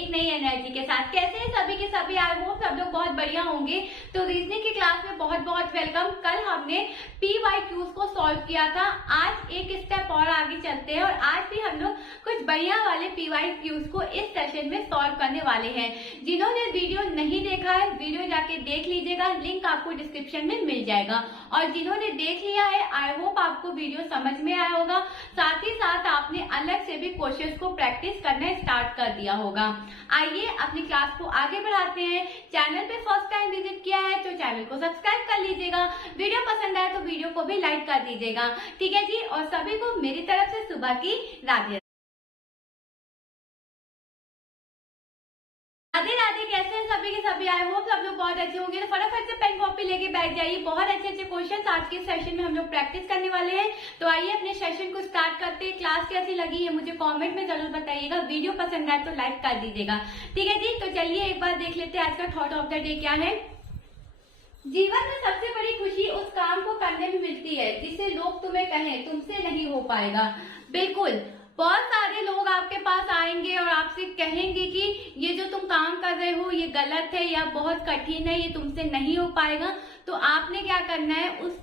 एक नई एनर्जी के साथ। कैसे हैं सभी के सभी? आई होप सब लोग बहुत बढ़िया होंगे। तो रीजनिंग की क्लास में बहुत बहुत वेलकम। कल हमने PYQs को सॉल्व किया था। आज एक स्टेप और आगे चलते हैं और आज भी हम लोग कुछ बढ़िया वाले PYQs को इस सेशन में सॉल्व करने वाले हैं। जिन्होंने वीडियो नहीं देखा है, वीडियो जाके देख लीजिएगा, लिंक आपको डिस्क्रिप्शन में मिल जाएगा। और जिन्होंने देख लिया है, आई होप आपको वीडियो समझ में आया होगा। साथ ही साथ आपने अलग से भी क्वेश्चंस को प्रैक्टिस करना स्टार्ट कर दिया होगा। आइए अपनी क्लास को आगे बढ़ाते हैं। चैनल पे फर्स्ट टाइम विजिट किया है तो चैनल को सब्सक्राइब कर लीजिएगा। वीडियो पसंद आए तो वीडियो को भी लाइक कर दीजिएगा, ठीक है जी। और सभी को मेरी तरफ से सुबह की राधे राधे राधे। कैसे हैं सभी के सभी? आई होप सब लोग बहुत अच्छे होंगे। तो फटाफट से पेन कॉपी लेके बैठ जाइए। बहुत अच्छे अच्छे क्वेश्चंस आज के सेशन में हम लोग प्रैक्टिस करने वाले हैं। तो आइए अपने सेशन को स्टार्ट करते हैं। क्लास कैसी लगी है मुझे कमेंट में जरूर बताइएगा। वीडियो पसंद आए तो लाइक कर दीजिएगा, ठीक है जी। तो चलिए एक बार देख लेते हैं आज का थॉट ऑफ द डे क्या है। जीवन में सबसे बड़ी खुशी उस काम को करने में मिलती है जिसे लोग तुम्हें कहें तुमसे नहीं हो पाएगा। बिल्कुल, बहुत सारे लोग आपके पास आएंगे और आपसे कहेंगे कि ये जो तुम काम कर रहे हो ये गलत है या बहुत कठिन है, ये तुमसे नहीं हो पाएगा। तो आपने क्या करना है, उस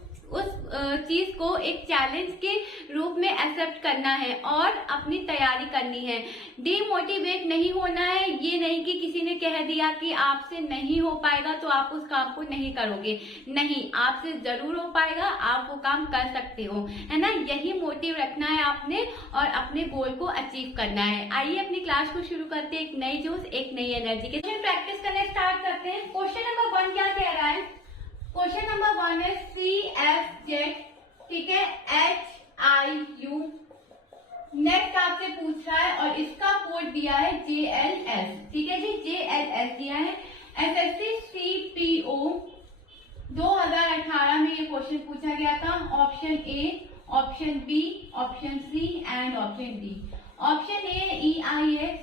चीज को एक चैलेंज के रूप में एक्सेप्ट करना है और अपनी तैयारी करनी है। डिमोटिवेट नहीं होना है। ये नहीं कि किसी ने कह दिया कि आपसे नहीं हो पाएगा तो आप उस काम को नहीं करोगे। नहीं, आपसे जरूर हो पाएगा, आप वो काम कर सकते हो, है ना। यही मोटिव रखना है आपने और अपने गोल को अचीव करना है। आइए अपनी क्लास को शुरू करते हैं। एक नई जोश, एक नई एनर्जी के साथ प्रैक्टिस करना स्टार्ट करते हैं। क्वेश्चन नंबर 1 क्या कह रहा है? क्वेश्चन नंबर 1 है CFZ, ठीक है, HIU। नेक्स्ट आपसे पूछ रहा है और इसका कोड दिया है JLS, ठीक है जी, JLS दिया है। SSC CPO 2018 में ये क्वेश्चन पूछा गया था। Option A, option B, option C and option D। Option A है EIX,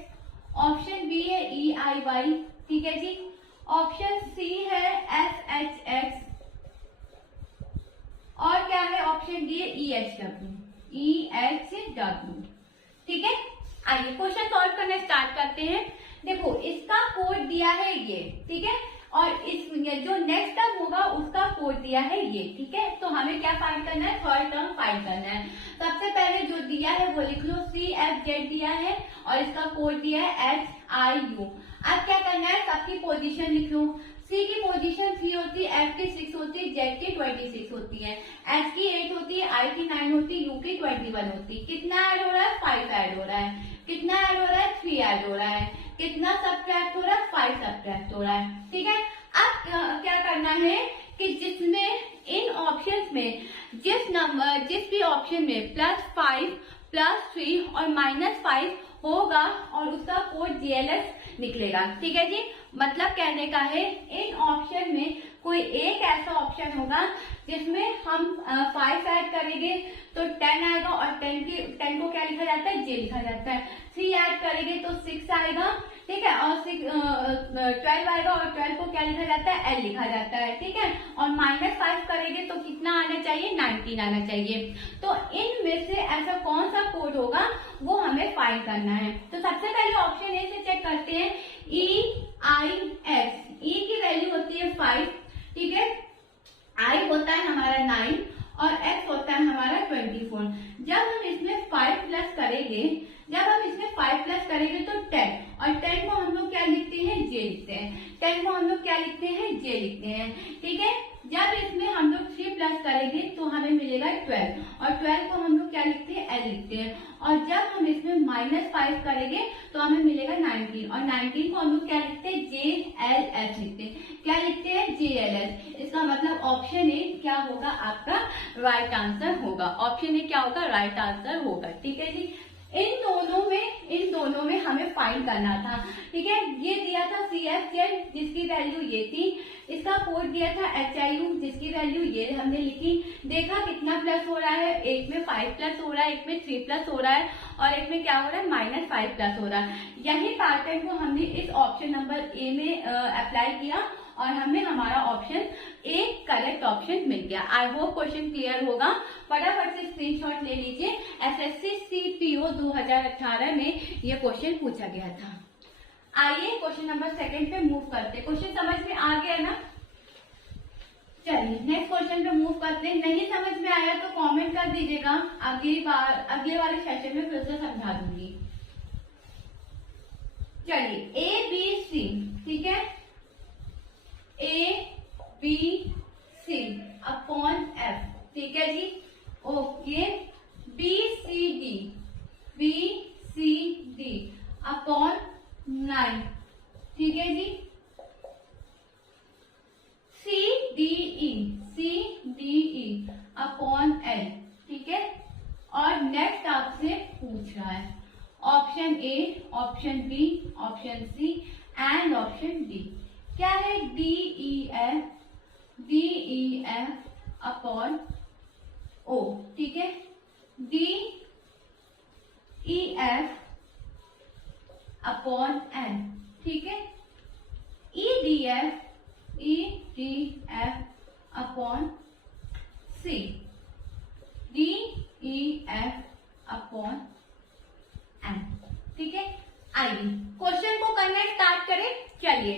ऑप्शन B है EIY, ठीक है जी। ऑप्शन C है SHX और क्या है ऑप्शन डी EHW, ठीक है। आइए क्वेश्चन सॉल्व करना स्टार्ट करते हैं। देखो इसका कोड दिया है ये, ठीक है, और इस जो नेक्स्ट टर्म होगा उसका कोड दिया है ये, ठीक है। तो हमें क्या फाइंड करना है? थर्ड टर्म फाइंड करना है। सबसे पहले जो दिया है वो लिख लो, CFZ दिया है और इसका कोड दिया है HIU। अब क्या करना है? सबकी पोजीशन लिख लो। C की पोजीशन 3 होती है, F की 6 होती है, Z की 26 होती है, H की 8 होती है, I की 9 होती है, U की 21 होती है। कितना ऐड हो रहा है? 5 ऐड हो रहा है। कितना ऐड हो रहा है? 3 ऐड हो रहा है। कितना सब्ट्रैक्ट हो रहा है? 5 सब्ट्रैक्ट हो रहा है, ठीक है। अब क्या करना है कि जिसमें इन ऑप्शंस में जिस भी ऑप्शन में +5, +3 और -5 होगा और उसका कोड JLS निकलेगा, ठीक है जी। मतलब कहने का है इन ऑप्शन में कोई एक ऐसा ऑप्शन होगा जिसमें हम 5 ऐड करेंगे तो 10 आएगा और 10 को क्या लिखा जाता है? J लिखा जाता है। 3 ऐड करेंगे तो 6 आएगा, ठीक है, और 12 आएगा और 12 को क्या लिखा जाता है? L लिखा जाता है, ठीक है। और -5 करेंगे तो कितना आना चाहिए? 19 आना चाहिए। तो इनमें से ऐसा कौन सा कोड होगा वो हमें फाइंड करना है। तो सबसे पहले ऑप्शन ए से चेक करते हैं। EIX, E की वैल्यू होती है 5, ठीक है, I होता है हमारा 9 और X होता है हमारा 24। जब हम इसमें 5 प्लस करेंगे तो 10 और 10 को हम लोग क्या लिखते हैं? J लिखते हैं। 10 को हम लोग क्या लिखते हैं? J लिखते हैं, ठीक है। जब इसमें हम लोग 3 प्लस करेंगे तो हमें मिलेगा 12 और 12 को हम लोग क्या लिखते हैं? L लिखते हैं। और जब हम इसमें -5 करेंगे तो हमें मिलेगा 19 और 19 को हम लोग क्या लिखते हैं? JLS लिखते हैं। क्या लिखते हैं? JLS। इसका मतलब ऑप्शन ए क्या होगा? आपका राइट आंसर होगा। ऑप्शन ए क्या होगा? राइट आंसर होगा, ठीक है जी। इन दोनों में हमें फाइंड करना था, ठीक है। ये दिया था CFZ जिसकी वैल्यू ये थी, इसका कोड दिया था HIU जिसकी वैल्यू ये हमने लिखी। देखा कितना प्लस हो रहा है? एक में 5 प्लस हो रहा है, एक में 3 प्लस हो रहा है और एक में क्या हो रहा है? -5 प्लस हो रहा है। यही पैटर्न को हमने इस ऑप्शन नंबर ए में अप्लाई किया और हमें हमारा ऑप्शन ए करेक्ट ऑप्शन मिल गया। आई होप क्वेश्चन क्लियर होगा। फटाफट से स्क्रीनशॉट ले लीजिए। SSC CPO 2018 में ये क्वेश्चन पूछा गया था। आइए क्वेश्चन नंबर 2 पे मूव करते हैं। क्वेश्चन समझ में आ गया ना? चलिए नेक्स्ट क्वेश्चन पे मूव करते हैं। नहीं समझ में आया तो कमेंट कर दीजिएगा, अगले वाले सेशन में फिर से समझा दूंगी। चलिए ए बी सी, ठीक है, A B C upon F, ठीक है जी, okay, B C D upon 9, ठीक है जी, C D E upon L, ठीक है। और नेक्स्ट आपसे पूछ रहा है option A, option B, option C and option D. क्या है? D E F upon O, ठीक है, D E F upon N, ठीक है, E D F upon C, D E F upon N, ठीक है। आइए क्वेश्चन को करना स्टार्ट करें। चलिए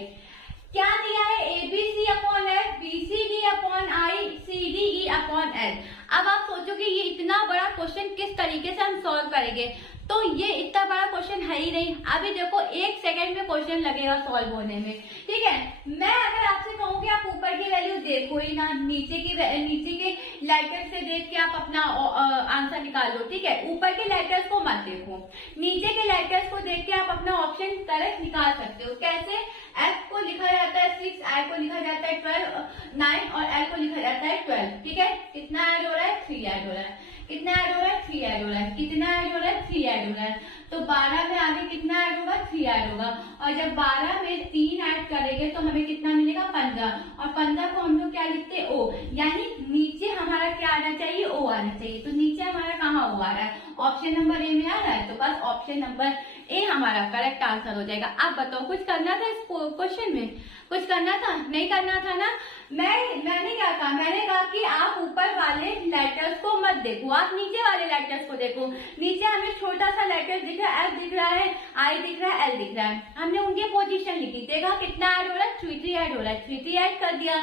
क्या दिया है? A B C upon F, B C D upon I, C D E upon L. अब आप सोचोगे ये इतना बड़ा क्वेश्चन किस तरीके से हम सॉल्व करेंगे, तो ये इतना बड़ा क्वेश्चन है ही नहीं। अभी देखो 1 सेकंड में क्वेश्चन लगेगा सॉल्व होने में, ठीक है। मैं अगर आपसे कहूँ कि आप ऊपर की वैल्यू देखो ही ना, नीचे के लेटर्स से देख के आप अपना आंसर निकाल लो, ठीक है। ऊपर के लेटर्स को मत देखो, नीचे के लेटर्स को देख के आप अपना ऑप्शन करेक्ट निकाल सकते हो। कैसे? एफ को लिखा जाता है 6, आई को लिखा जाता है 12, 9 और एल को लिखा जाता है 12, ठीक है। कितना ऐड हो रहा है? 3 ऐड हो रहा है। कितना ऐड हो रहा है? 3 ऐड हो रहा है। कितना ऐड हो रहा है? 3 ऐड हो रहा है। तो 12 में आगे कितना ऐड होगा? 3 ऐड होगा। और जब 12 में 3 ऐड करेंगे तो हमें कितना मिलेगा? 15। और 15 को हम लोग क्या लिखते हैं? ओ, यानी नीचे हमारा क्या आना चाहिए? ओ आना चाहिए। तो नीचे हमारा कहाँ ओ आ रहा है? ऑप्शन नंबर ए में आ रहा है, तो बस ऑप्शन नंबर ए हमारा करेक्ट आंसर हो जाएगा। अब बताओ कुछ करना था इस क्वेश्चन में? कुछ करना था? नहीं करना था ना। मैंने क्या कहा? मैंने कहा कि आप ऊपर वाले लेटर्स को मत देखो, आप नीचे वाले लेटर्स को देखो। नीचे हमें छोटा सा लेटर दिख रहा है, एफ दिख रहा है, आई दिख रहा है, एल दिख रहा है। हमने उनकी पोजीशन लिखी, देखा कितना ऐड हो रहा है? 3 ऐड हो रहा है। 3 ऐड कर दिया।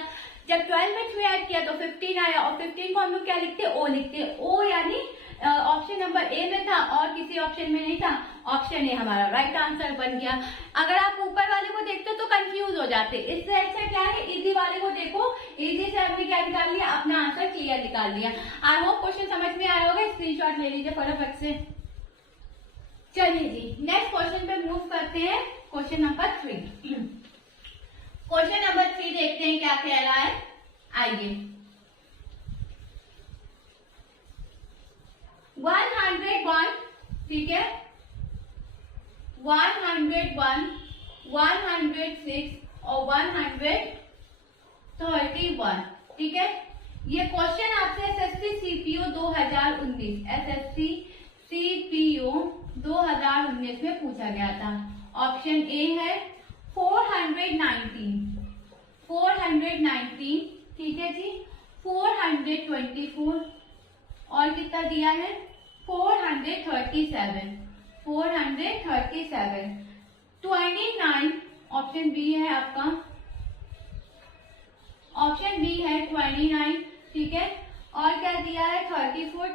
जब 12 में 3 ऐड किया तो 15 आया, और 15 को हम लोग क्या लिखते? ओ लिखते। ओ यानी ऑप्शन नंबर ए में था और किसी ऑप्शन में नहीं था। ऑप्शन ए हमारा राइट आंसर बन गया। अगर आप ऊपर वाले को देखते तो कंफ्यूज हो जाते। इससे अच्छा क्या है, इजी वाले को देखो, इजी से हमने क्या निकाल लिया? अपना आंसर क्लियर निकाल लिया। आई होप क्वेश्चन समझ में आया होगा। स्क्रीनशॉट ले लीजिए फटाफट से। चलिए जी नेक्स्ट क्वेश्चन पे मूव करते हैं। Question number 3। क्वेश्चन नंबर 3 देखते हैं क्या कह रहा है। आइए 101, ठीक है, 101, 106 और 131, ठीक है। ये क्वेश्चन आपसे एसएससी सीपीओ 2019 एसएससी सीपीओ 2019 में पूछा गया था। ऑप्शन ए है 419, ठीक है जी, 424 और कितना दिया है? 437, 29। ऑप्शन बी है आपका, ऑप्शन बी है 29, ठीक है। और क्या दिया है? 34,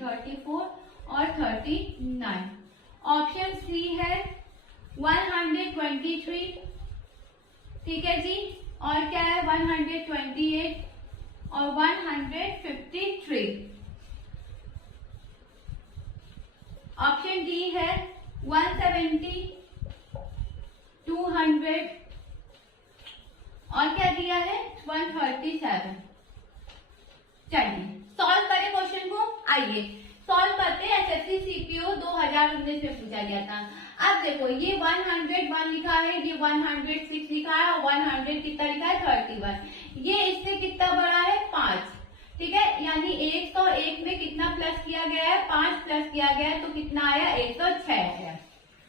34 और 39। ऑप्शन सी है 123, ठीक है जी। और क्या है? 128 और 153। ऑप्शन डी है 170, 200 और क्या दिया है? 137। चलिए सॉल्व करें क्वेश्चन को। आइए सॉल्व करते हैं। एसएससी सीपीओ 2019 में पूछा गया था। अब देखो ये 101 लिखा है, ये 106 लिखा है और 100 कितना लिखा है? 31। ये इससे कितना बड़ा है? 5, ठीक है। यानी 101 में कितना प्लस किया गया है? 5 प्लस किया गया है, तो कितना आया? 106 आया,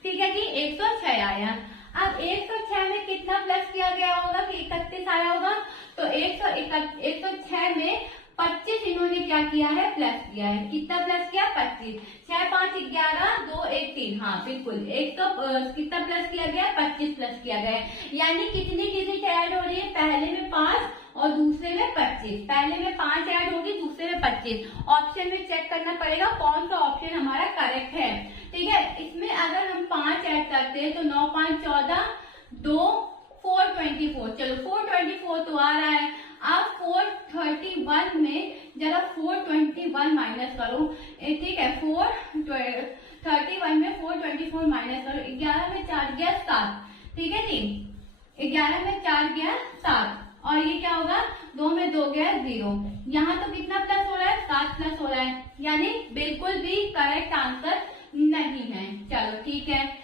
ठीक है जी, 106 आया। अब 106 में कितना प्लस किया गया होगा कि 31 आया होगा, तो 106 में 25 इन्होंने क्या किया है, प्लस किया है। कितना प्लस किया, 25। 6 5 11 2 1 3, हाँ बिल्कुल, एक तो कितना प्लस किया गया, 25 प्लस किया गया है। यानी कितनी डिजिट ऐड हो रही है, पहले में 5 और दूसरे में 25। पहले में 5 ऐड होगी, दूसरे में 25। ऑप्शन में चेक करना पड़ेगा कौन सा ऑप्शन हमारा करेक्ट है। ठीक है, इसमें अगर हम 5 ऐड करते हैं तो 9 5 14, 2 424। चलो 424 तो आ रहा है। अब 431 में जरा 421 माइनस करो, ठीक है, 431 में 424 माइनस करो। 11 में 4 गया 7, ठीक है जी, 11 में 4 गया 7, और ये क्या होगा, 2 में 2 गया 0। यहाँ तो कितना प्लस हो रहा है, 7 प्लस हो रहा है, यानी बिल्कुल भी करेक्ट आंसर नहीं है। चलो ठीक है,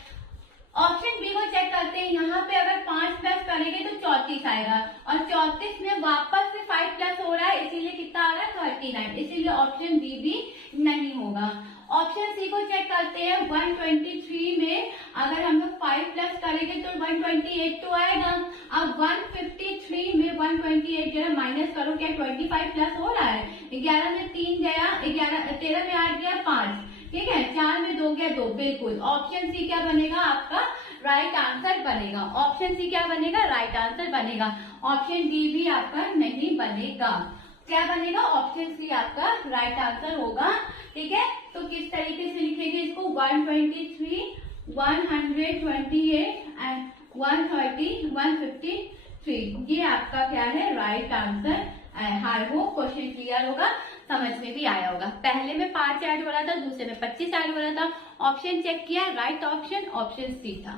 ऑप्शन बी को चेक करते हैं। यहाँ पे अगर 5 प्लस करेंगे तो 34 आएगा, और 34 में वापस से 5 प्लस हो रहा है, इसीलिए कितना आ रहा है, 39। इसीलिए ऑप्शन बी भी नहीं होगा। ऑप्शन सी को चेक करते हैं। 123 में अगर हम लोग 5 प्लस करेंगे तो 128 तो आएगा। अब 153 में 128 जरा माइनस करो, क्या 25 प्लस हो रहा है। 11 में 3 गया, 13 में 8 गया 5, ठीक है, 4 में 2 गया 2, बिल्कुल ऑप्शन सी क्या बनेगा, आपका राइट आंसर बनेगा। ऑप्शन सी क्या बनेगा, राइट आंसर बनेगा। ऑप्शन डी भी आपका नहीं बनेगा। क्या बनेगा, ऑप्शन सी आपका राइट आंसर होगा। ठीक है, तो किस तरीके से लिखेंगे इसको, 123, 128 एंड 130, 153, ये आपका क्या है, राइट आंसर है। वो क्वेश्चन क्लियर होगा, समझ में भी आया होगा। पहले में 5 ऐड हो रहा था, दूसरे में 25 ऐड हो रहा था। ऑप्शन चेक किया, राइट ऑप्शन सी था।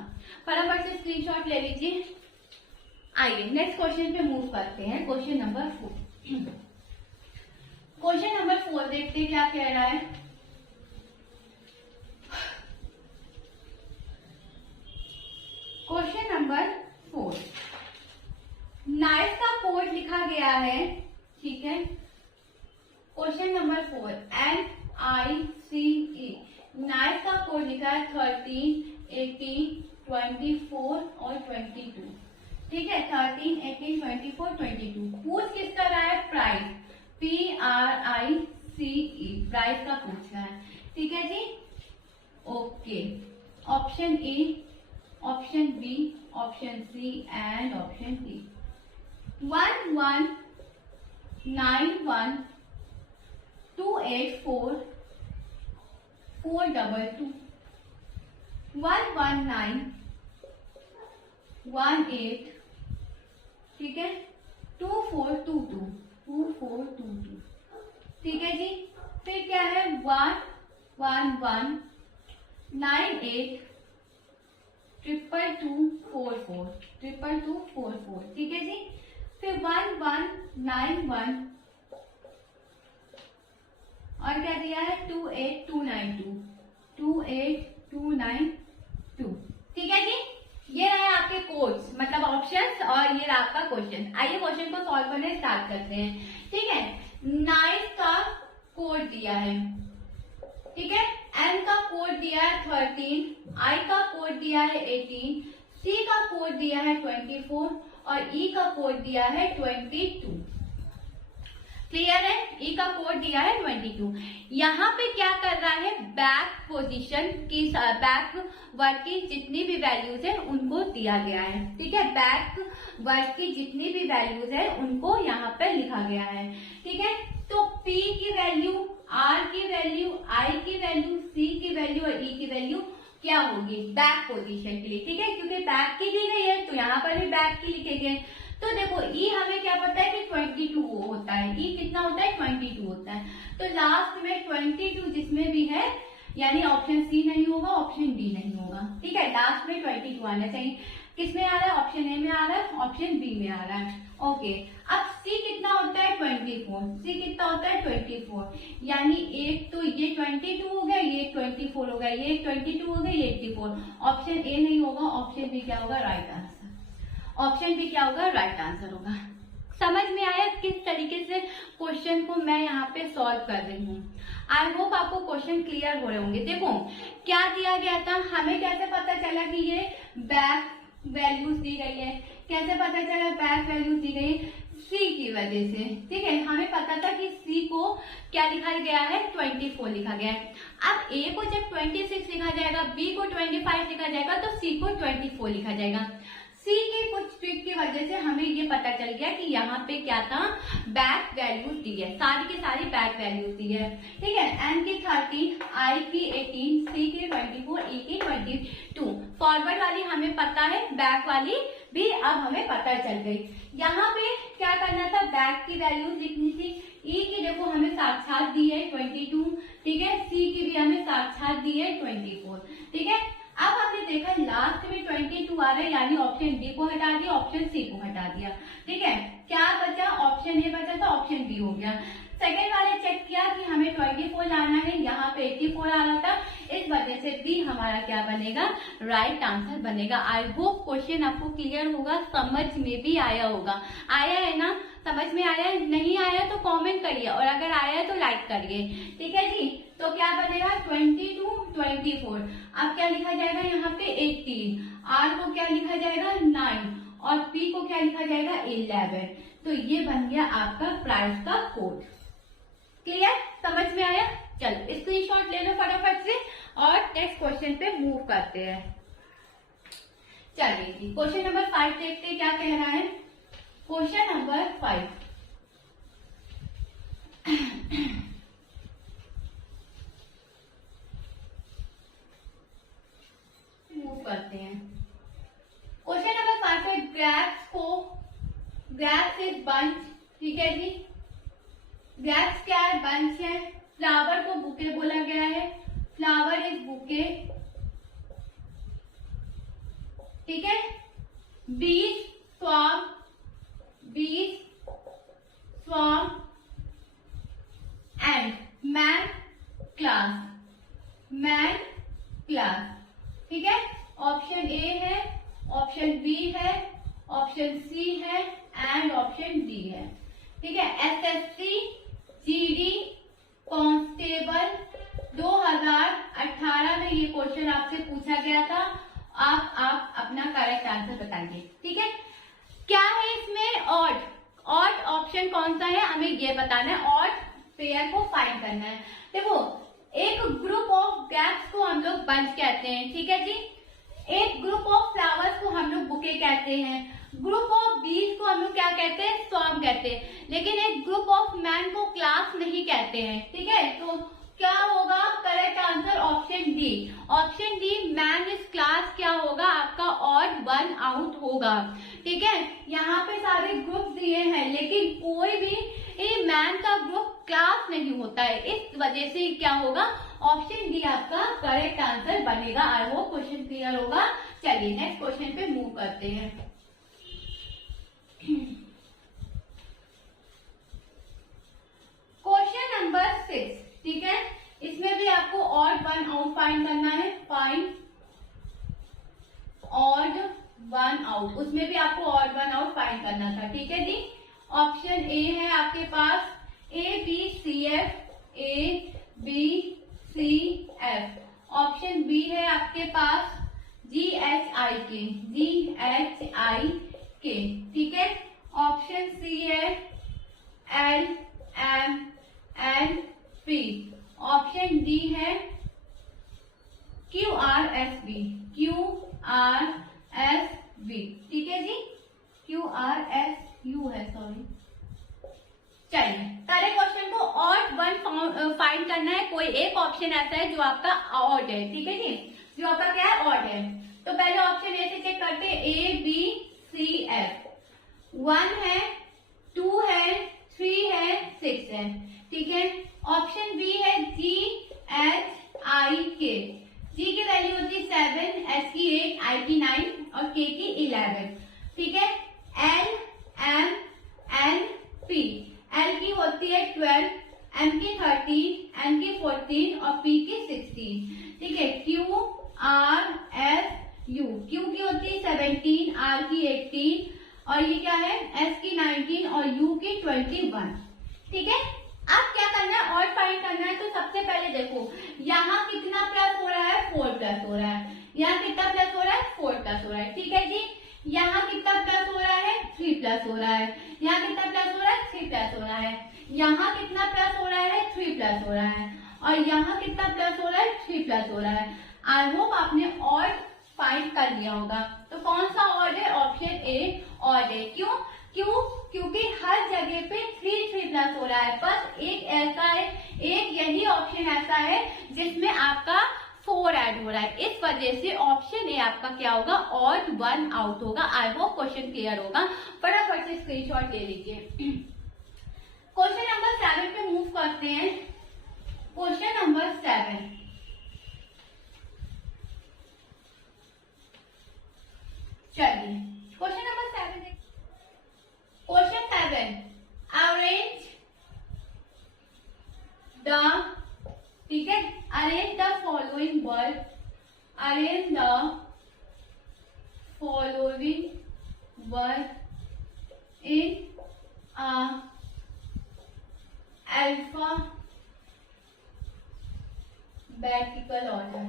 फटाफट से स्क्रीनशॉट ले लीजिए। आइए नेक्स्ट क्वेश्चन पे मूव करते हैं। Question number 4। क्वेश्चन नंबर 4 देखते हैं क्या कह रहा है। क्वेश्चन नंबर 4, नाइस का कोड लिखा गया है, ठीक है। क्वेश्चन नंबर 4, NICE, नाइस का कोड लिखा है 13, 18, 24 और 22, ठीक है, 13, 18, 24, 22। पूछ किसका रहा है, प्राइस, PRICE, प्राइस का पूछ रहा है, ठीक है जी। Okay, option A, option B, option C and option D. 1191 284 422, 119 18, ठीक है, 2422, 2422, ठीक है जी। फिर क्या है, 111 98 22244, 22244, ठीक है जी। फिर 1191 और क्या दिया है, 28292, 28292, ठीक है जी। ये रहे आपके कोड्स, मतलब ऑप्शंस, और ये रहा आपका क्वेश्चन। आइए क्वेश्चन को सॉल्व करने स्टार्ट करते हैं। ठीक है, नाइस का कोड दिया है, ठीक है, एन का कोड दिया है 13, आई का कोड दिया है 18, सी का कोड दिया है 24 और ई का कोड दिया है 22। क्लियर है, ई का कोड दिया है 22। यहाँ पे क्या कर रहा है, बैक पोजीशन की, बैक वर्ड की जितनी भी वैल्यूज है उनको दिया गया है, ठीक है, बैक वर्ड की जितनी भी वैल्यूज है उनको यहाँ पे लिखा गया है, ठीक है। तो पी की वैल्यू, आर की वैल्यू, आई की वैल्यू, सी की वैल्यू और ई की वैल्यू क्या होगी, बैक पोजीशन के लिए, ठीक है, क्योंकि बैक की दी गई है तो यहाँ पर भी बैक की लिखेंगे। तो देखो ई हमें क्या पता है कि 22 होता है, ई कितना होता है, 22 होता है। तो लास्ट में 22 जिसमें भी है, यानी ऑप्शन सी नहीं होगा, ऑप्शन डी नहीं होगा, ठीक है, लास्ट में 22 आना चाहिए। किसमें आ रहा है, ऑप्शन ए में आ रहा है, ऑप्शन बी में आ रहा है। ओके, अब सी कितना होता है, 24, सी कितना होता है 24, यानी एक तो ये 22 हो गया, ये 24 हो गया, ये 22 हो गया, ये 84। ऑप्शन ए नहीं होगा, ऑप्शन बी क्या होगा, राइट आंसर। ऑप्शन बी क्या होगा, राइट आंसर होगा। समझ में आया किस तरीके से क्वेश्चन को मैं यहाँ पे सॉल्व कर रही हूँ। आई होप आपको क्वेश्चन क्लियर हो रहे होंगे। देखो क्या दिया गया था, हमें कैसे पता चला कि ये बैक वैल्यूज दी गई है, कैसे पता चला बैक वैल्यूज दी गई, सी की वजह से, ठीक है। हमें पता था कि सी को क्या लिखा गया है, 24 लिखा गया है। अब ए को जब 26 लिखा जाएगा, बी को 25 लिखा जाएगा, तो सी को 24 लिखा जाएगा। सी की कुछ ट्रिक की वजह से हमें ये पता चल गया कि यहाँ पे क्या था, बैक वैल्यूज दी है, सारी की सारी बैक वैल्यूज दी है, ठीक है। एन की 13, आई की 18, सी की 24, ई की 22। फॉरवर्ड वाली हमें पता है, बैक वाली भी अब हमें पता चल गई। यहाँ पे क्या करना था, बैक की वैल्यूज लिखनी थी। ई की देखो हमें साक्षात दी है 22, ठीक है। सी की भी हमें साक्षात दी है 24, ठीक है। अब हमने देखा लास्ट में 22 आ रहा है, यानी ऑप्शन डी को हटा दिया, ऑप्शन सी को हटा दिया, ठीक है। क्या बचा, ऑप्शन ए बचा था, ऑप्शन बी हो गया। सेकेंड वाले चेक किया कि हमें 24 लाना है, यहाँ पे 84 आ रहा था, इस वजह से बी हमारा क्या बनेगा, राइट आंसर बनेगा। आई होप क्वेश्चन आपको क्लियर होगा, समझ में भी आया होगा। आया है ना, समझ में आया है? नहीं आया तो कमेंट करिए, और अगर आया है तो लाइक करिए, ठीक है जी। तो क्या बनेगा, 22, 24। अब क्या लिखा जाएगा यहाँ पे, 18। आर को क्या लिखा जाएगा, 9, और पी को क्या लिखा जाएगा, 11। तो ये बन गया आपका प्राइस का कोड। क्लियर, समझ में आया? चलो स्क्रीनशॉट ले लो फटाफट से और नेक्स्ट क्वेश्चन पे मूव करते हैं। चलिए जी, क्वेश्चन नंबर 5 देखते हैं क्या कह रहा है। क्वेश्चन नंबर 5, मूव करते हैं। क्वेश्चन नंबर 5 है, ग्रेप्स इज बंच, ठीक है जी। ग्रेप्स क्या है, बंच है। फ्लावर को बुके बोला गया है, फ्लावर इज बुके, ठीक है। बीज swarm, bees swarm, and man class, man class, ठीक है। ऑप्शन ए है, ऑप्शन बी है, ऑप्शन सी है, एंड ऑप्शन डी है, ठीक है। एसएससी जीडी कांस्टेबल 2018 में ये क्वेश्चन आपसे पूछा गया था। आप अपना करेक्ट आंसर बताइए, ठीक है। क्या है इसमें, ऑड ऑप्शन कौन सा है, हमें ये बताना है। ऑड पेयर को फाइंड करना है। देखो, एक ग्रुप ऑफ ग्रेप्स को हम लोग बंच कहते हैं, ठीक है जी। एक ग्रुप ऑफ फ्लावर्स को हम लोग बुके कहते हैं। ग्रुप ऑफ बीज को हम लोग क्या कहते हैं, स्वार्म कहते हैं। लेकिन एक ग्रुप ऑफ मैन को क्लास नहीं कहते हैं, ठीक है। तो क्या होगा, correct answer option D. Option D, man is class क्या होगा आपका, ऑड 1 आउट होगा, ठीक है। यहाँ पे सारे ग्रुप दिए हैं, लेकिन कोई भी मैन का ग्रुप क्लास नहीं होता है, इस वजह से क्या होगा, ऑप्शन डी आपका करेक्ट आंसर बनेगा। आई होप क्वेश्चन क्लियर होगा। चलिए नेक्स्ट क्वेश्चन पे मूव करते हैं। क्वेश्चन नंबर 6, ठीक है। इसमें भी आपको ऑड 1 आउट फाइंड करना है, फाइंड ऑड 1 आउट, उसमें भी आपको ऑड 1 आउट फाइंड करना था, ठीक है जी। ऑप्शन ए है आपके पास A B C F, A B C F. Option B है आपके पास जी एच आई के, जी एच आई के, ठीक है। ऑप्शन सी है L M N P. Option D है Q R S B, Q R S B, ठीक है जी। क्यू आर एस यू है, सॉरी। चलिए पहले क्वेश्चन को ऑड 1 फाइंड करना है। कोई एक ऑप्शन ऐसा है जो आपका ऑड है, ठीक है जी, जो आपका क्या है, ऑड है। तो पहले ऑप्शन ए से चेक करते हैं, ए बी सी एफ। 1 है, 2 है, 3 है, 6 है, ठीक है। ऑप्शन बी है जी एच आई के। जी की वैल्यू होती है 7, एस की 8, आई की 9 और के की 11, ठीक है। L M N P, L की होती है 12, एम की 13, एन की 14 और पी की 16, ठीक है। Q R S you, Q की होती है 17, आर की 18 और ये क्या है, एस की 19 और यू की 21, ठीक है। अब क्या करना है, और फाइंड करना है। तो सबसे पहले देखो यहाँ कितना प्लस हो रहा है, 4 प्लस हो रहा है। यहाँ कितना प्लस हो रहा है, 4 प्लस हो रहा है, ठीक है जी। यहाँ कितना प्लस हो रहा है, 3 प्लस हो रहा है, यहाँ कितना प्लस हो रहा है, 3 प्लस हो रहा है, यहाँ कितना प्लस हो रहा है, 3 प्लस हो रहा है, और यहाँ कितना प्लस हो रहा है, 3 प्लस हो रहा है। आई होप आपने ऑड फाइंड कर लिया होगा। तो कौन सा ऑड है, ऑप्शन ए ऑड है। क्यों, क्योंकि हर जगह पे 3 प्लस हो रहा है, बस एक ऐसा है, एक यही ऑप्शन ऐसा है जिसमें आपका 4 ऐड हो रहा है, इस वजह से ऑप्शन ए आपका क्या होगा, ऑड 1 आउट होगा। आई होप क्वेश्चन क्लियर होगा। फटाफट से स्क्रीनशॉट ले लीजिए। क्वेश्चन नंबर 7 पे मूव करते हैं। क्वेश्चन नंबर 7, चलिए क्वेश्चन नंबर 7 देखिए। क्वेश्चन 7, अरेंज द, ठीक है, arrange the following word, arrange the following word in alphabetical order.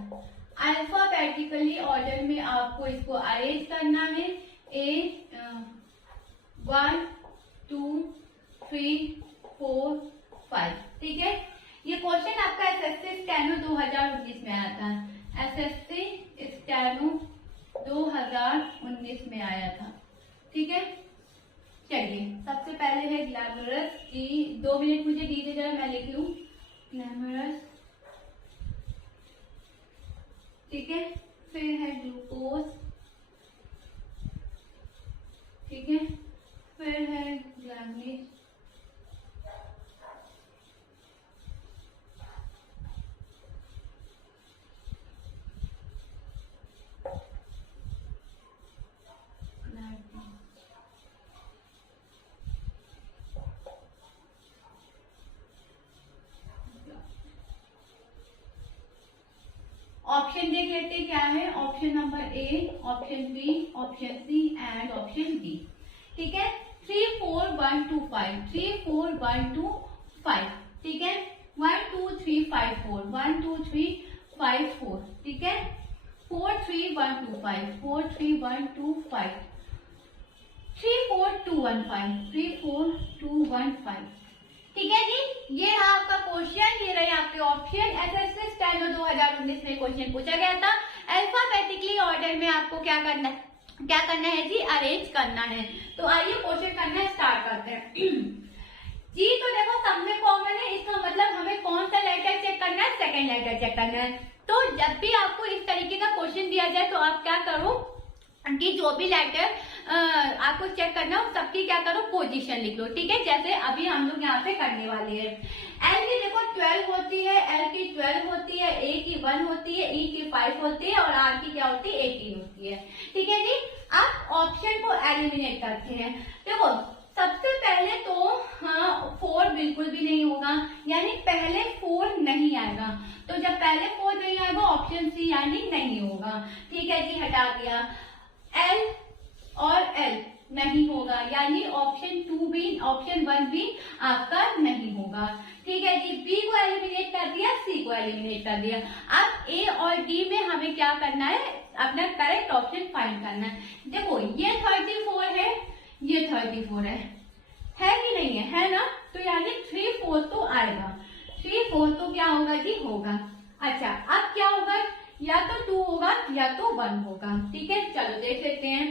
Alphabetically order में आपको इसको अरेंज करना है। 1 2 3 4 5, ठीक है। ये क्वेश्चन आपका एसएससी स्टेनो 2019 में आया था, एसएससी स्टेनो 2019 में आया था, ठीक है। चलिए सबसे पहले है ग्लैमरस की, 2 मिनट मुझे दीजिए जरा, मैं लिख लूं ग्लैमरस, ठीक है। फिर है ग्लूकोज, ठीक है। फिर है ग्लैमिश, ऑप्शन देख लेते हैं क्या है। Option number A, option B, option C and option D, ठीक है। 3 4 1 2 5, 3 4 1 2 5, ठीक है। 1 2 3 5 4, 1 2 3 5 4, ठीक है। 4 3 1 2 5, 4 3 1 2 5, 3 4 2 1 5, 3 4 2 1 5, ठीक है जी। ये रहा आपका क्वेश्चन, ये रहे आपके ऑप्शन। एसएससी स्टेनो 2019 में क्वेश्चन पूछा गया था। अल्फाबेटिकली ऑर्डर में आपको क्या करना है जी, अरेंज करना है। तो आइए क्वेश्चन करना स्टार्ट करते हैं जी। तो देखो सब में कॉमन है, इसका मतलब हमें कौन सा लेटर चेक करना है, सेकेंड लेटर चेक करना है। तो जब भी आपको इस तरीके का क्वेश्चन दिया जाए तो आप क्या करो कि जो भी लेटर आपको चेक करना हो सबकी क्या करो, पोजीशन लिख लो, ठीक है। जैसे अभी हम लोग यहाँ पे करने वाले हैं। एल की देखो 12 होती है, एल की 12 होती है, ए की 1 होती है, ई की 5 होती है और आर की क्या होती है, 18 होती है, ठीक है जी। अब ऑप्शन को एलिमिनेट करते हैं। देखो सबसे पहले तो 4 बिल्कुल भी नहीं होगा, यानी पहले 4 नहीं आएगा। तो जब पहले 4 नहीं आएगा ऑप्शन सी यानी नहीं होगा, ठीक है जी, हटा दिया। एल और एल नहीं होगा, यानी ऑप्शन 2 भी, ऑप्शन 1 भी आपका नहीं होगा, ठीक है जी। बी को एलिमिनेट कर दिया, सी को एलिमिनेट कर दिया। अब ए और डी में हमें क्या करना है, अपना करेक्ट ऑप्शन फाइंड करना है। देखो ये 34 है, ये 34 है कि नहीं है ना। तो यानी 3 4 तो आएगा, 3 4 तो क्या होगा जी, होगा। अच्छा अब क्या होगा, या तो 2 होगा या तो 1 होगा, ठीक है। चलो देख लेते हैं,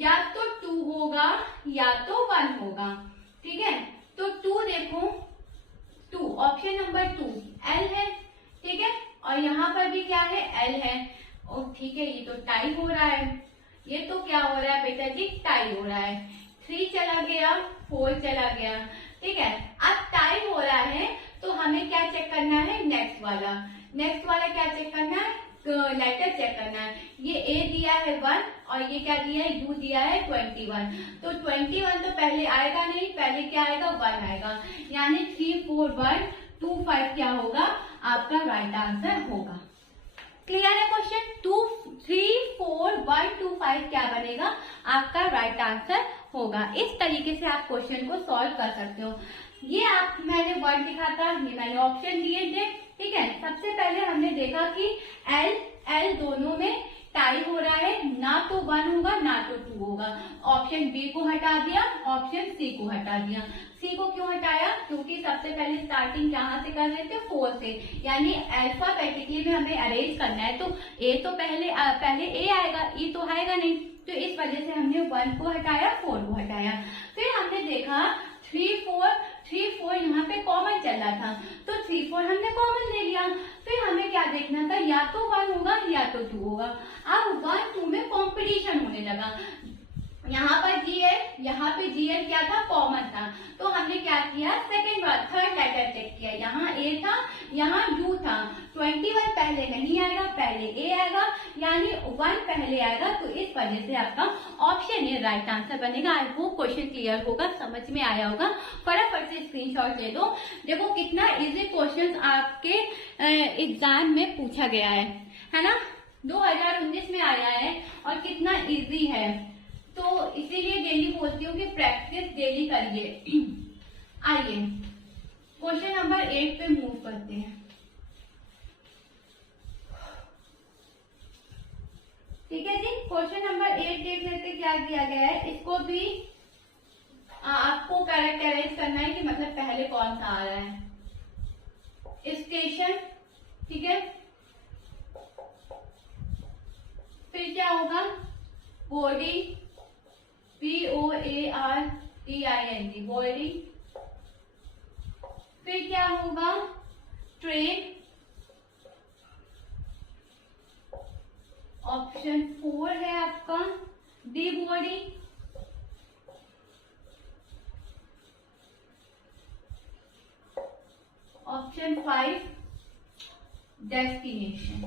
या तो 2 होगा या तो 1 होगा, ठीक है। तो 2 देखो, 2 ऑप्शन नंबर 2 एल है, ठीक है। और यहाँ पर भी क्या है, एल है, और ठीक है। ये तो टाई हो रहा है, ये तो क्या हो रहा है बेटा जी, टाई हो रहा है। 3 चला गया, 4 चला गया, ठीक है। अब टाई हो रहा है तो हमें क्या चेक करना है, नेक्स्ट वाला क्या चेक करना है, लेटर चेक करना है। ये ए दिया है 1 और ये क्या दिया है, यू दिया है 21। तो 21 तो पहले आएगा नहीं, पहले क्या आएगा, 1 आएगा, यानी 3 4 1 2 5 क्या होगा, आपका राइट आंसर होगा। क्लियर है क्वेश्चन। 2 3 4 1 2 5 क्या बनेगा, आपका राइट आंसर होगा। इस तरीके से आप क्वेश्चन को सॉल्व कर सकते हो। ये आप, मैंने वर्ड लिखा था, ये मैंने ऑप्शन दिए थे, ठीक है। सबसे पहले हमने देखा कि एल दोनों में टाई हो रहा है, ना तो 1 होगा ना तो 2 होगा। ऑप्शन बी को हटा दिया, ऑप्शन सी को हटा दिया। सी को क्यों हटाया? क्योंकि सबसे पहले स्टार्टिंग कहाँ से कर रहे थे? 4 से, यानी अल्फाबेटिकली में हमें अरेंज करना है, तो ए तो पहले ए आएगा, ई तो आएगा नहीं, तो इस वजह से हमने 1 को हटाया, 4 को हटाया। फिर हमने देखा 3 4 यहाँ पे कॉमन चल रहा था, तो 3 4 हमने कॉमन ले लिया। फिर हमें क्या देखना था? या तो 1 होगा या तो 2 होगा। अब 1 2 में कॉम्पिटिशन होने लगा। यहाँ पर GL, यहाँ पे GL क्या था? कॉमन था। तो हमने क्या किया? थर्ड लेटर चेक किया। यहाँ A था, यहाँ U था। 21 पहले नहीं आएगा, पहले A आएगा, यानी 1 पहले आएगा, तो इस वजह से आपका ऑप्शन ए राइट आंसर बनेगा। आई होप क्वेश्चन क्लियर होगा, समझ में आया होगा। फटाफट से स्क्रीनशॉट ले दो। देखो कितना इजी क्वेश्चन आपके एग्जाम में पूछा गया है ना? 2019 में आया है और कितना इजी है, तो इसीलिए डेली बोलती हूँ कि प्रैक्टिस डेली करिए। आइए क्वेश्चन नंबर 8 पे मूव करते हैं। ठीक है जी, क्वेश्चन नंबर 8 देख लेते क्या दिया गया है। इसको भी आपको कैरेक्टराइज करना है कि मतलब पहले कौन सा आ रहा है। स्टेशन, ठीक है, फिर क्या होगा? Boarding, BOARDING, boarding. फिर क्या होगा? ट्रेन। ऑप्शन 4 है आपका डी, बोर्डिंग। Option 5 destination.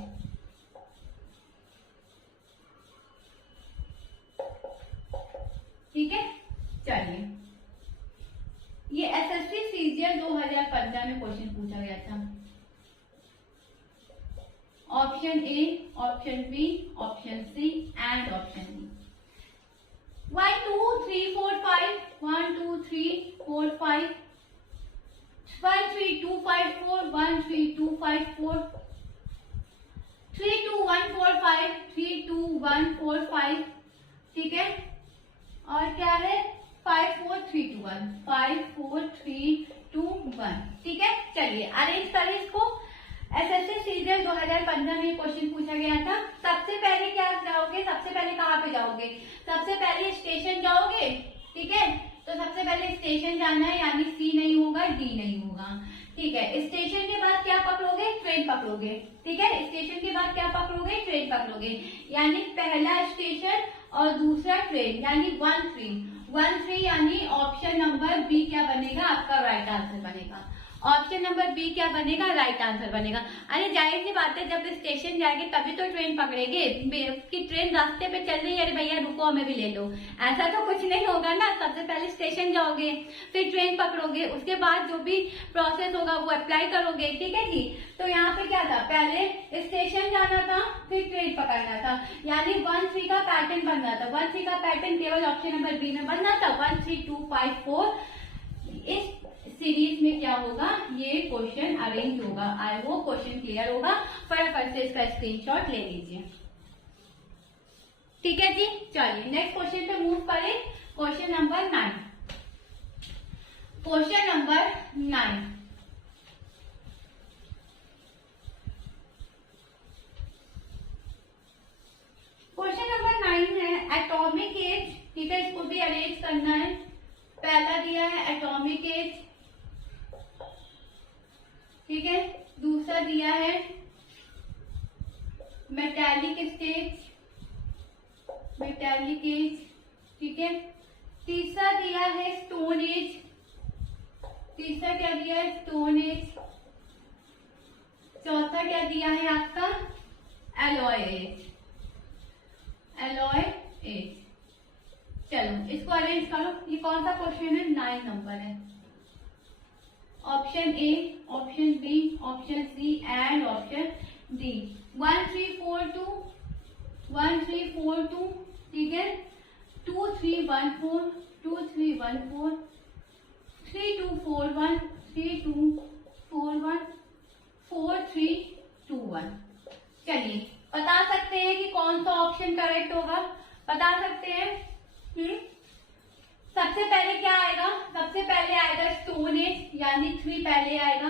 ठीक है, चलिए, ये SSC CGL 2015 में क्वेश्चन पूछा गया था। Option A, option B, option C and option D. 1 2 3 4 5 1 2 3 4 5 1 3 2 5 4 1 3 2 5 4 3 2 1 4 5 3 2 1 4 5। ठीक है, और क्या है? 5 4 3 2 1 5 4 3 2 1। ठीक है, चलिए अरेंज करें इसको। SSC सीरियल 2015 में क्वेश्चन पूछा गया था। सबसे पहले क्या जाओगे? सबसे पहले कहाँ पे जाओगे? सबसे पहले स्टेशन जाओगे। ठीक है, तो सबसे पहले स्टेशन जाना है, यानी सी नहीं होगा, डी नहीं होगा। ठीक है, स्टेशन के बाद क्या पकड़ोगे? ट्रेन पकड़ोगे। ठीक है, स्टेशन के बाद क्या पकड़ोगे? ट्रेन पकड़ोगे, यानी पहला स्टेशन और दूसरा ट्रेन, यानी 1 3 यानी ऑप्शन नंबर बी क्या बनेगा? आपका राइट आंसर बनेगा। ऑप्शन नंबर बी क्या बनेगा? राइट आंसर बनेगा। अरे जाहिर सी बात है, जब स्टेशन जाएंगे तभी तो ट्रेन पकड़ेंगे कि ट्रेन रास्ते पे चल रही है, अरे भैया रुको हमें भी ले लो, ऐसा तो कुछ नहीं होगा ना। सबसे पहले स्टेशन जाओगे, फिर ट्रेन पकड़ोगे, उसके बाद जो भी प्रोसेस होगा वो अप्लाई करोगे। ठीक है जी, तो यहाँ पे क्या था? पहले स्टेशन जाना था, फिर ट्रेन पकड़ना था, यानी 1 3 का पैटर्न बनना था। 1 3 का पैटर्न केवल ऑप्शन नंबर बी में बनना था। 1 3 2 5 4 इस सीरीज में क्या होगा? ये क्वेश्चन अरेंज होगा। आई होप क्वेश्चन क्लियर होगा। फटाफट से इसका स्क्रीनशॉट ले लीजिए। ठीक है जी, चलिए नेक्स्ट क्वेश्चन पे मूव करें। Question number 9। Question number 9, question number 9 है एटॉमिक एज। ठीक है, इसको भी अरेंज करना है। पहला दिया है एटॉमिक एज, ठीक है, दूसरा दिया है मेटालिक स्टेज, मेटालिक एज। ठीक है, तीसरा दिया है स्टोन एज। तीसरा क्या दिया है? Stone age. चौथा क्या दिया है आपका? Alloy age, alloy age. चलो इसको अरेंज करो। ये कौन सा क्वेश्चन है? 9 नंबर है। Option A, option B, option C and option D. 1 3 4 2 1 3 4 2। ठीक है, 2 3 1 4 2 3 1 4 3 2 4 1 3 2 4 1 4 3 2 1। चलिए बता सकते हैं कि कौन सा ऑप्शन करेक्ट होगा, बता सकते हैं। सबसे पहले क्या आएगा, सबसे पहले आएगा स्टोन एज, यानी 3 पहले आएगा,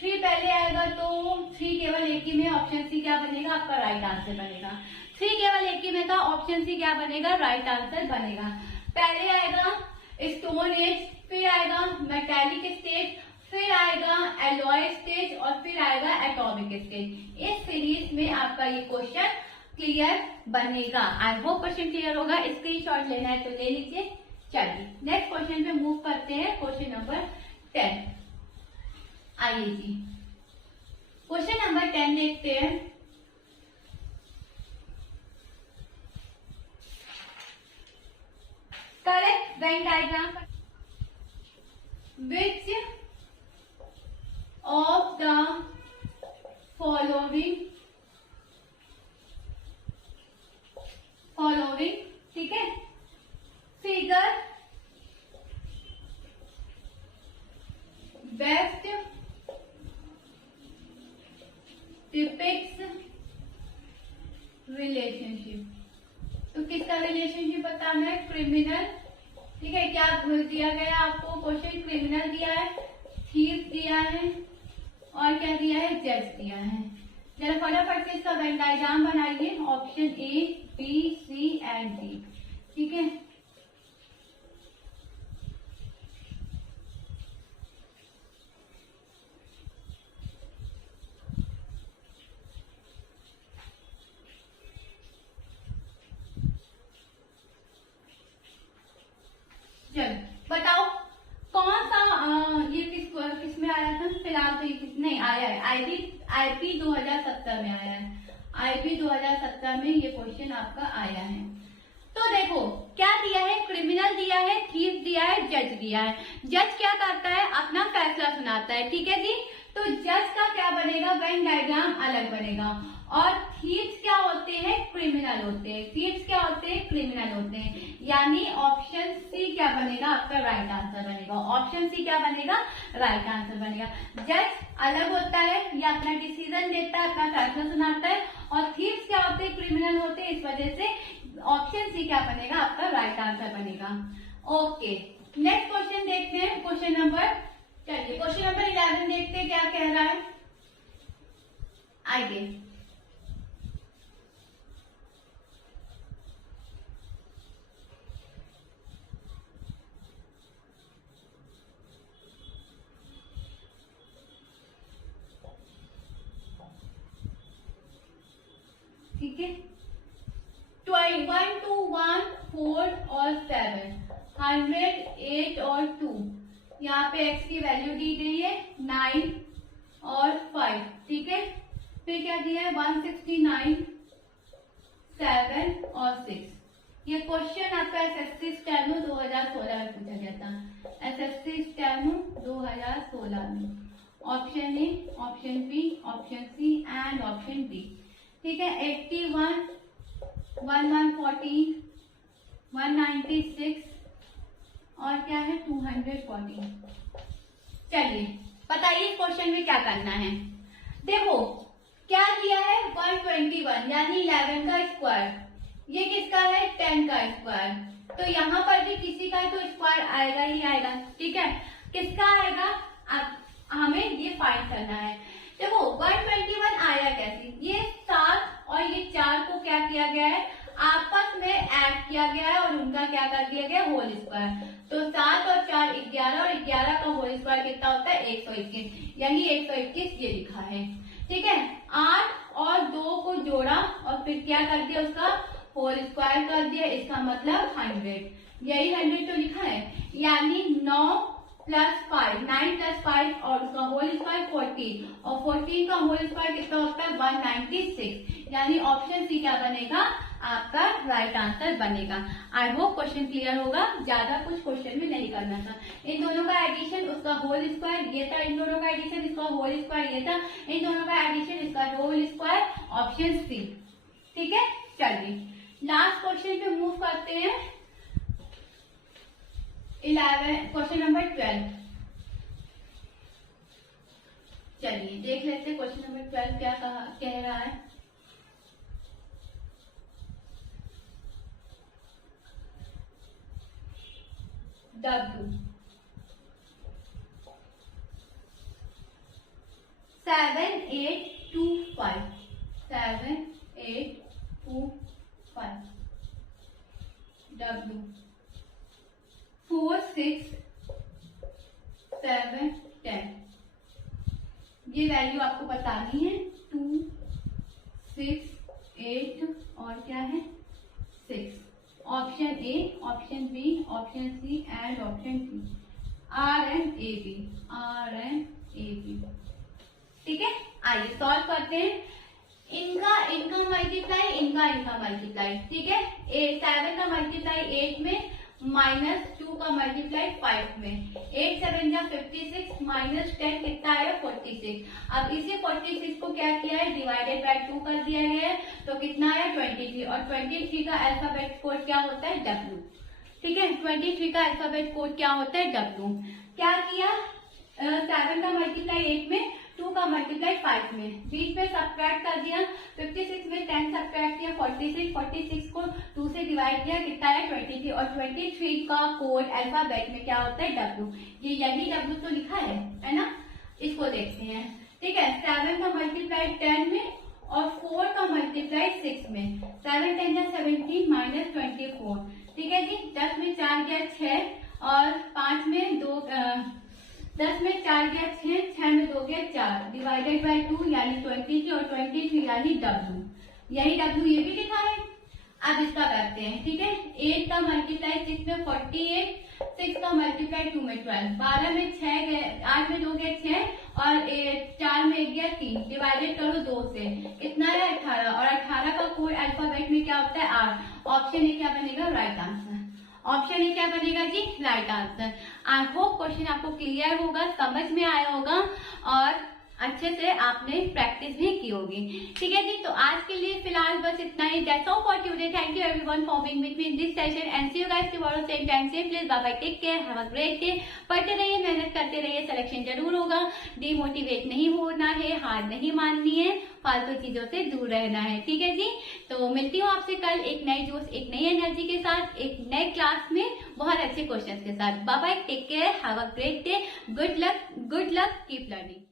3 पहले आएगा तो 3 केवल एक ही में, ऑप्शन सी क्या बनेगा आपका राइट आंसर बनेगा। 3 केवल एक ही में था, ऑप्शन सी क्या बनेगा राइट आंसर बनेगा। पहले आएगा स्टोन एज, फिर आएगा मेटालिक स्टेज, फिर आएगा एलॉय स्टेज और फिर आएगा एटॉमिक स्टेज। इस सीरीज में आपका ये क्वेश्चन क्लियर बनेगा। आई होप क्वेश्चन क्लियर होगा। स्क्रीनशॉट लेना है तो ले लीजिए। चलिए नेक्स्ट क्वेश्चन पे मूव करते हैं, क्वेश्चन नंबर 10। आइए जी क्वेश्चन नंबर 10 देखते हैं। Correct Venn diagram which of the following, ठीक है, फिगर बेस्ट डिपिक्ट्स रिलेशनशिप। तो किसका रिलेशनशिप बताना है, क्रिमिनल, ठीक है। क्या दिया गया आपको क्वेश्चन, क्रिमिनल दिया है, थीफ दिया है और क्या दिया है, जज दिया है। जरा फटाफट से इसका वेन डायग्राम बनाइए, option A B C and D, ठीक है। चलो बताओ कौन सा ये किस में आया था फिलहाल, तो ये नहीं आया है, आईपी 2017 में आया है, आईपी 2017 में ये क्वेश्चन आपका आया है। तो देखो क्या दिया है, क्रिमिनल दिया है, थीफ दिया है, जज दिया है। जज क्या करता है, अपना फैसला सुनाता है, ठीक है जी। तो जज का क्या बनेगा, वेन डायग्राम अलग बनेगा। और थीव्स क्या होते हैं, क्रिमिनल होते हैं। थीव्स क्या होते हैं, क्रिमिनल होते हैं। यानी ऑप्शन सी क्या बनेगा आपका राइट आंसर बनेगा। ऑप्शन सी क्या बनेगा, राइट आंसर बनेगा। जज अलग होता है, ये अपना डिसीजन देता है, अपना फैसला सुनाता है। और थीव्स क्या होते हैं, क्रिमिनल होते हैं। इस वजह से ऑप्शन सी क्या बनेगा आपका राइट आंसर बनेगा। ओके नेक्स्ट क्वेश्चन देखते हैं, क्वेश्चन नंबर, चलिए क्वेश्चन नंबर 11 देखते हैं क्या कह रहा है। आइए ठीक है, 1 2 1 4 और 7, 100 8 और 2, यहाँ पे x की वैल्यू दी गई है 9 और 5, ठीक है। फिर क्या दिया है 169 7 और 6। ये क्वेश्चन आपका एसएससी स्टेनो 2016 में पूछा गया था, एसएससी स्टेनो 2016 में। Option A, option B, option C and option D, ठीक है। 81 1114 196 और क्या है 214। चलिए बताइए क्वेश्चन में क्या करना है। देखो क्या दिया है 121 यानी 11 का स्क्वायर, ये किसका है 10 का स्क्वायर। तो यहाँ पर भी किसी का तो स्क्वायर आएगा ही आएगा, ठीक है। किसका आएगा, अब हमें ये फाइंड करना है। देखो 121 आया कैसे, ये 7 और ये 4 को क्या किया गया है, आपस में ऐड किया गया है और उनका क्या कर दिया गया, होल स्क्वायर। तो 7 और 4 11 और 11 का होल स्क्वायर कितना होता है 121, यानी 121 ये लिखा है, ठीक है। 8 और 2 को जोड़ा और फिर क्या कर दिया, उसका होल स्क्वायर कर दिया, इसका मतलब 100, यही 100 तो लिखा है। यानी 9 + 5 9 + 5 और उसका होल स्क्वायर 14 और 14 का होल स्क्वायर कितना होता है 196, यानी ऑप्शन सी क्या बनेगा आपका राइट आंसर बनेगा। आई होप क्वेश्चन क्लियर होगा, ज्यादा कुछ क्वेश्चन में नहीं करना था। इन दोनों का एडिशन, उसका होल स्क्वायर ये था, इन दोनों का एडिशन, इसका होल स्क्वायर ये था, इन दोनों का एडिशन, इसका होल स्क्वायर, ऑप्शन सी, ठीक है। चलिए लास्ट क्वेश्चन पे मूव करते हैं, 11 क्वेश्चन नंबर 12। चलिए देख लेते हैं क्वेश्चन नंबर 12 क्या कह रहा है। W 7 8 2 5 7 8 2 5 W 4 6 7 10। ये वैल्यू आपको बतानी है 2 6 8 और क्या है 6। Option A, option B, option C and option D. R and A B, R and A B. ठीक है, आइए सॉल्व करते हैं। इनका मल्टीप्लाई, इनका मल्टीप्लाई। ठीक है, 7 का मल्टीप्लाई 8 में, -2 का मल्टीप्लाई 5 में। 8 7 जा 56 -10 कितना है 46। अब इसी 46 को क्या किया है, डिवाइडेड बाय 2 कर दिया गया है, तो कितना है 23। और 23 का अल्फाबेट कोड क्या होता है W। ठीक है, 23 का अल्फाबेट कोड क्या होता है W। क्या किया, 7 का मल्टीप्लाई 8 में, 2 का मल्टीप्लाई 5 में, बीच में सब्ट्रैक्ट कर दिया। 56 में 10 सब्ट्रैक्ट किया 46 को 2 से डिवाइड किया, कितना है 23। और 23 का कोड अल्फाबेट में क्या होता है W। ये यही W तो लिखा है ना। इसको देखते हैं। ठीक है, 7 का मल्टीप्लाई 10 में और 4 का मल्टीप्लाई 6 में। 7 10 या 17 -24। ठीक है जी, 10 में 4 गया 6 और 5 में 2, 10 में 4 गया 6, 6 में 2 गया 4, डिवाइडेड बाय 2 यानी 23 और 23 यानी W। यही W ये भी लिखा है। अब इसका करते हैं। ठीक है, 8 का मल्टीप्लाई 6 में 48, 6 का मल्टीप्लाई 2 में 12, 12 में 6 गए, 8 में 2 गया 6 और 4 में 1 गया 3, डिवाइडेड करो 2 से, कितना है 18। और 18 का कोड अल्फाबेट में क्या होता है R। ऑप्शन ए क्या बनेगा, राइट आंसर। ऑप्शन ए क्या बनेगा जी, right answer. I hope question आपको क्लियर होगा, समझ में आया होगा और अच्छे से आपने प्रैक्टिस भी की होगी। ठीक है जी, तो आज के लिए फिलहाल बस इतना ही। That's all for today. Thank you everyone for being with me in this session and see you guys tomorrow same time same place. Bye bye, take care, have a great day. पढ़ते रहिए, मेहनत करते रहिए, selection जरूर होगा। Demotivate नहीं होना है, हार नहीं माननी है, फालतू चीजों से दूर रहना है। ठीक है जी, तो मिलती हूँ आपसे कल एक नए जोश, एक नई एनर्जी के साथ, एक नए क्लास में बहुत अच्छे क्वेश्चन के साथ। Bye bye, take care, have a great day. Good luck, keep learning.